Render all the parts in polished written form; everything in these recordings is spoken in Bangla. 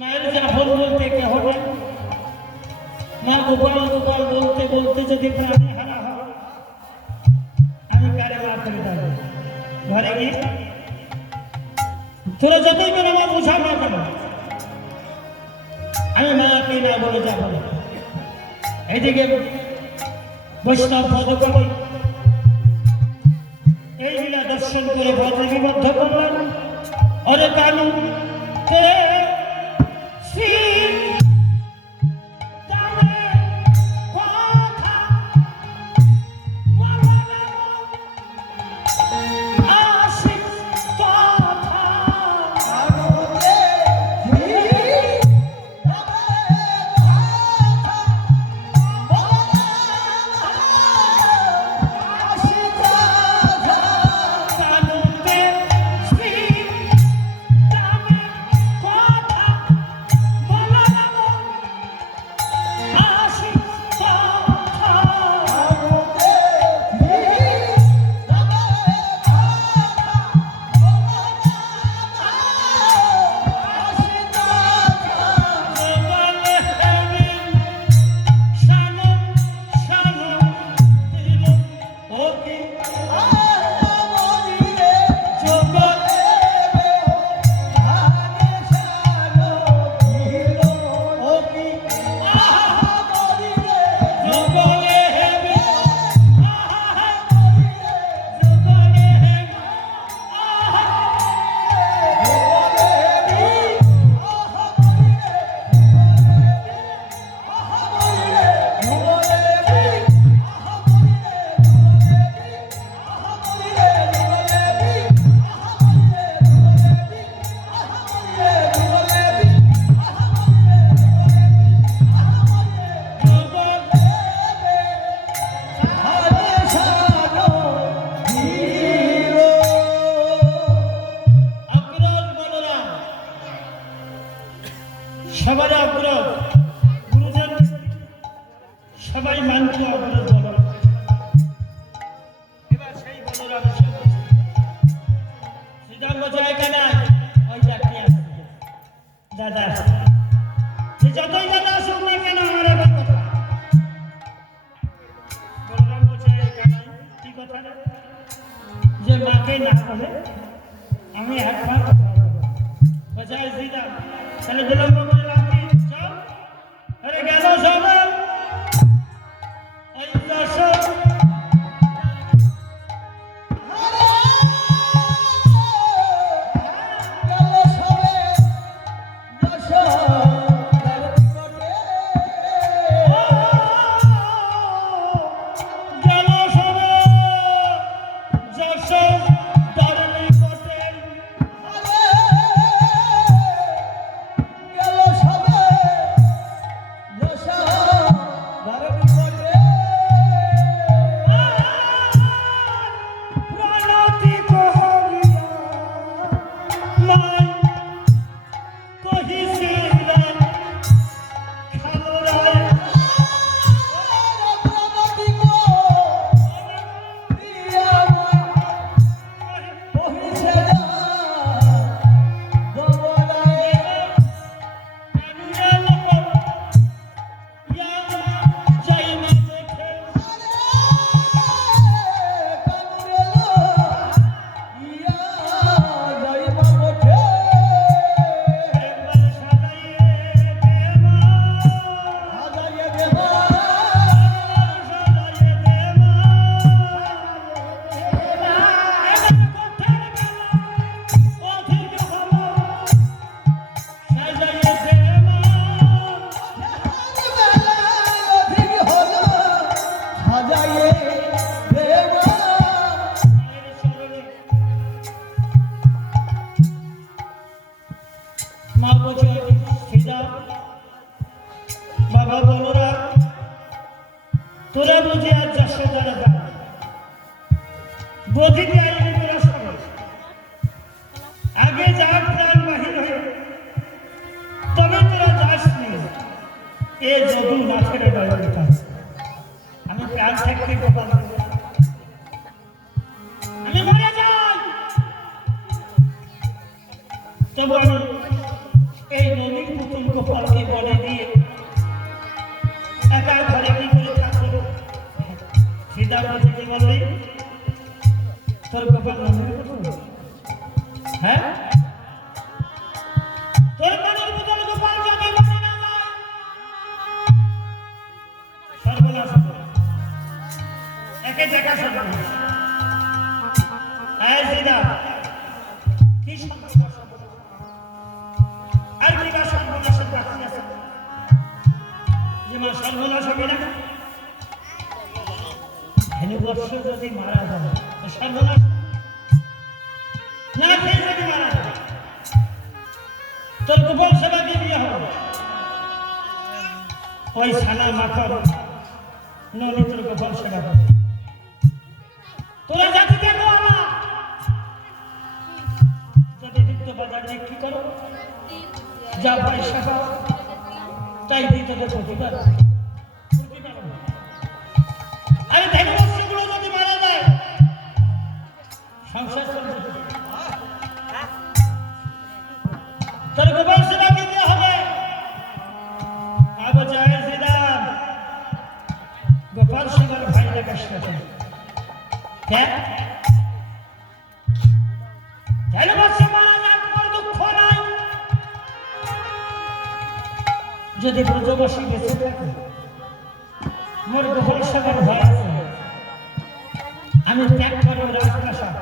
মায়ের জাফর বলতে কেহ নাই, মা গোপাল গোপাল বলতে বলতে যদি প্রাণে হারা হয়, আমি কারে মা করে দেবো? ঘরে গিয়ে তোরা যতই করে মা বুঝাও না কেন, আমি মাকে না বলে যাবো না। এইদিকে বৈষ্ণব পদকবি এই লীলা দর্শন করে ভদ্র বিবদ্ধ করলেন। অরে কানু তে শ্রী সবার আগ্রহ গুরুজন সবাই মানতে আগ্রহ বলো। এবার সেই বলরাম শ্রীরাম জায়গা নাই, ওই চাকরি আছে দাদা, যে যতই দাদা আসুক না কেন আমার এবার কথা বলরাম জায়গা নাই। কি কথা যে মাকে না বলে আমি একবার কথা বলবো বাজায় শ্রীরাম তাহলে বিলম্ব করে লাভ কি? চল আরে গেল সবাই এই দর্শক বাবা বলরা তোরা বুঝে আর যশোদারা বোধিতে আইনি তোরা সবাই আগে যা প্রাণ বাহির হয়ে তবে তোরা যাস নি এ যদু মাঠের ডয়টা আমি প্রাণ থাকতে গোপাল আমি মরে যাই তবু আমি এই নদীর পুত্র বললি তোর গোপাল মনের পুতুল? হ্যাঁ, তোর মনের পুতুল গোপাল যদি মনে না যায়, সর্বনাশ একে দেখা সর্বনাশ। এই দিদা কি সর্বনাশ আর কি বা সর্বনাশের বাকি আছে? যে মা সর্বনাশ হবে না, বর্ষ যদি মারা যাবে সর্বনাশ না, ফের যদি মারা যাবে তোর গোপন সেবা দিয়ে বিয়ে হবে। ওই সানা মাখর ননি তোর গোপন সেবা হবে। তোরা জাতি কেন আমার যদি নিত্য বাজার বিক্রি করো, যা পয়সা পাও তাই দিয়ে তোদের প্রতিবার। আরে ধর্মবর্ষগুলো যদি মারা যায় সংসার চলবে, তোর গোপাল সেবা দিতে হবে। আবু জাহেল শ্রীরাম গোপাল সেবার ভাইরা কষ্ট কেন? ধর্মবর্ষ মারা যাক পর দুঃখ নাই, যদি ব্রজবাসী বেঁচে থাকে মোর গোপাল সেবার ভয় আছে। আমি ত্যাগ করবো রাজপ্রাসাদ,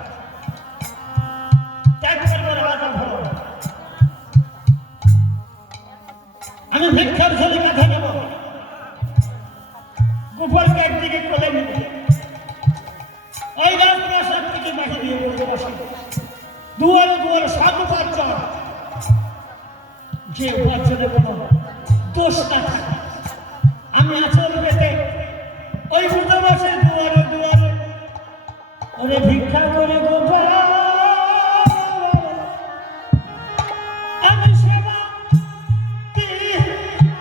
ত্যাগ করবো রাজা ভবন, আমি ভিক্ষার ঝোলি মাথা নেব, গোপালকে একদিকে কোলে নেব, ওই রাজপ্রাসাদ থেকে মাটি দিয়ে বলতে বসে দুয়ারে দুয়ারে সাধু পাঁচজন, যে উপার্জনে কোনো দোষ না থাকে আমি আচল পেতে ওই ব্রজবাসীর দুয়ারে দুয়ারে ওরে ভিক্ষা করে গোপাল আমি সেবা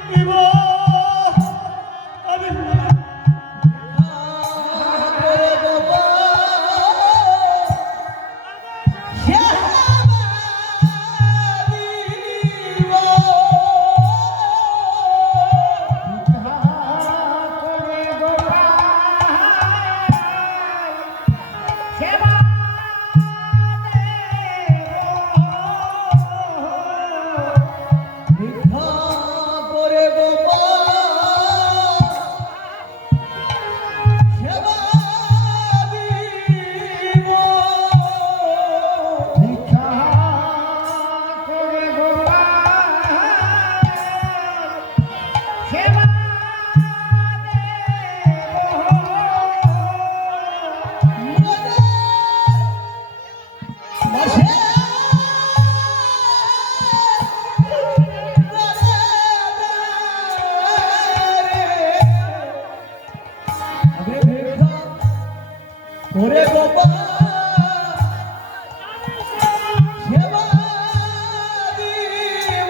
দিব। আমি ওরে গোপাল সেবা দিব।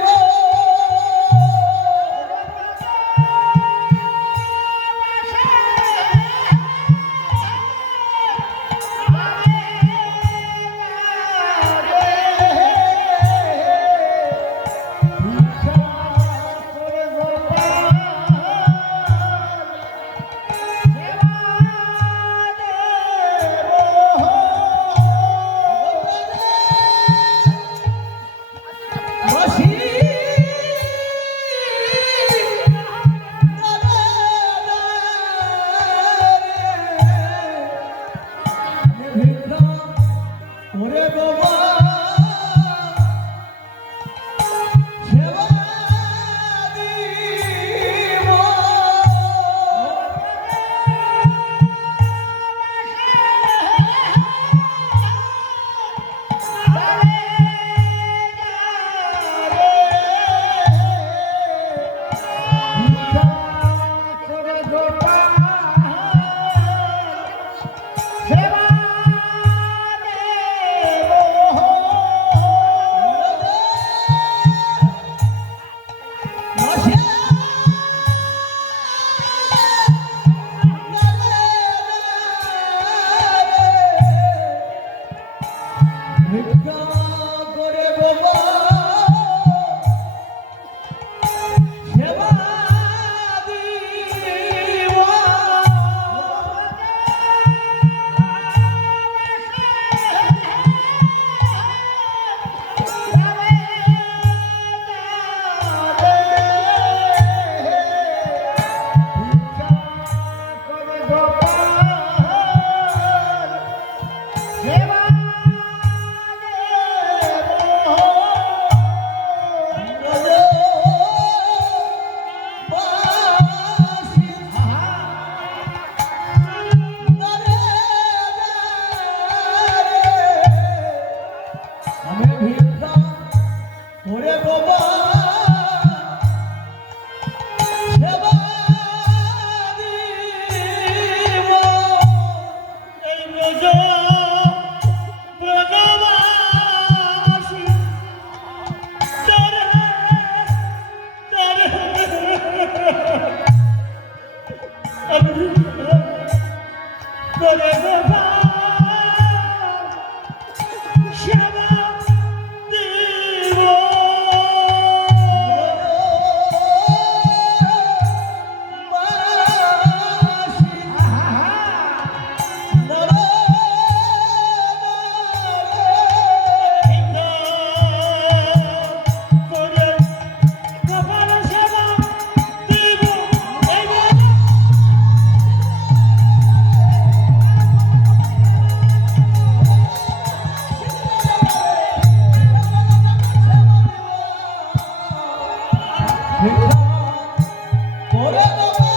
ভিক্ষা করে বাবা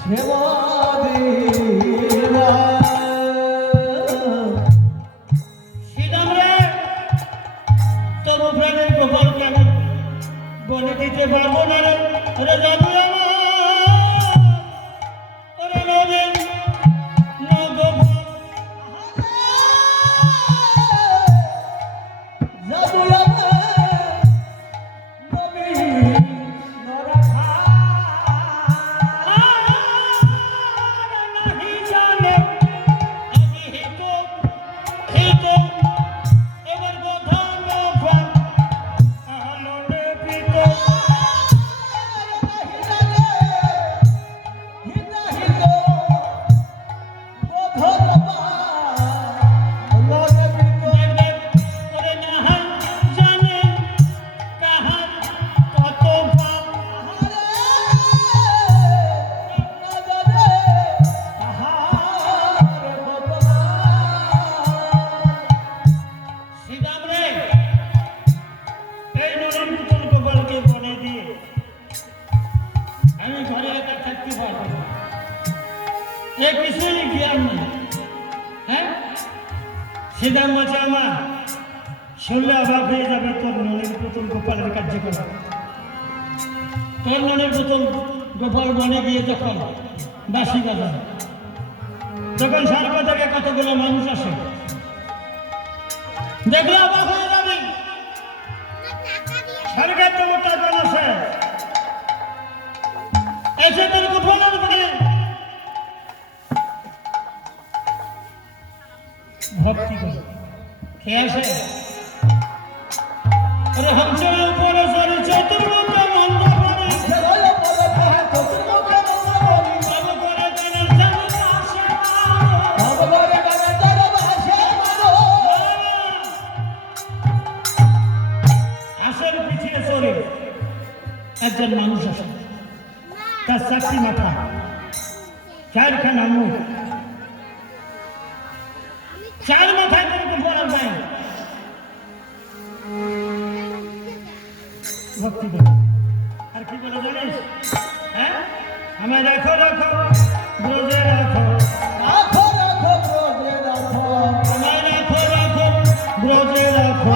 সেবা দিবা শ্রীরাম রে, তবু প্রাণের গোপাল কেন বলে দিতে পারবো না রে। ওরে যাবো আমার, ওরে নদীর নগর যাবো আমার নবী নরখা নাহি জানে আমি হিত এবার গোধান ফান আলোড়ে পিত করে নাহান জানে কাহার কত পাপ শ্রীরাম রে, এই নদীর পুতুল গোপালকে বনে দিয়ে আমি ঘরে একা থাকতে পারবো না। এ কিছুই জ্ঞান নেই। হ্যাঁ, শ্রীরাম বলছে আমার শুনলে অবাক হয়ে যাবে তোর নদীর পুতুল গোপালের কার্যকলাপ। তোর নদীর পুতুল গোপাল বনে গিয়ে যখন বাঁশি বাজায়, তখন সার্ক থেকে কতগুলো মানুষ আসে, দেখলে অবাক হয়ে যাবে। সরকার তো টাকা আসে, এসে তোর গোপালের দিকে ভক্তি করে কে আসে? আরে হংসের উপরে চলে চতুর্মুখে মন্দ করে সব করে কেন জানো হাসের পিছিয়ে চলে একজন মানুষ আসে, তার চারটি মাথা, চারখানা মুখ, চার মাথায় কিন্তু পড়ার পায় ভক্তি করে। আর কি বলে জানিস? হ্যাঁ, আমায় রাখো রাখো ব্রজে রাখো, আমায় রাখো রাখো ব্রজে রাখো,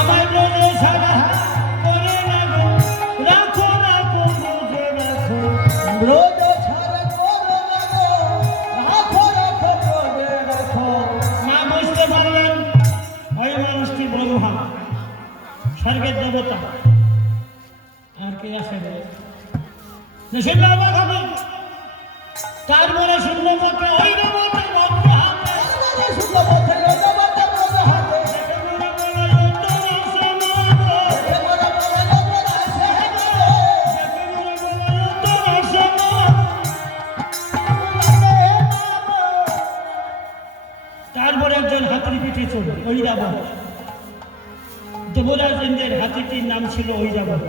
আমায় ব্রজে সারা করে রাখো, রাখো রাখো ব্রজে রাখো। মা বুঝতে পারলেন ওই মানুষটি ব্রহ্মা, স্বর্গের দেবতা। আর কে আসে রে? শুনলে অবাক হবে। তারপরে শূন্য পত্রে ওই দেবতা ভক্ত হাতে তারপরে একজন হাতির পিঠে চলবে ঐরাবত। দেবরাজ ইন্দ্রের হাতিটির নাম ছিল ঐরাবত।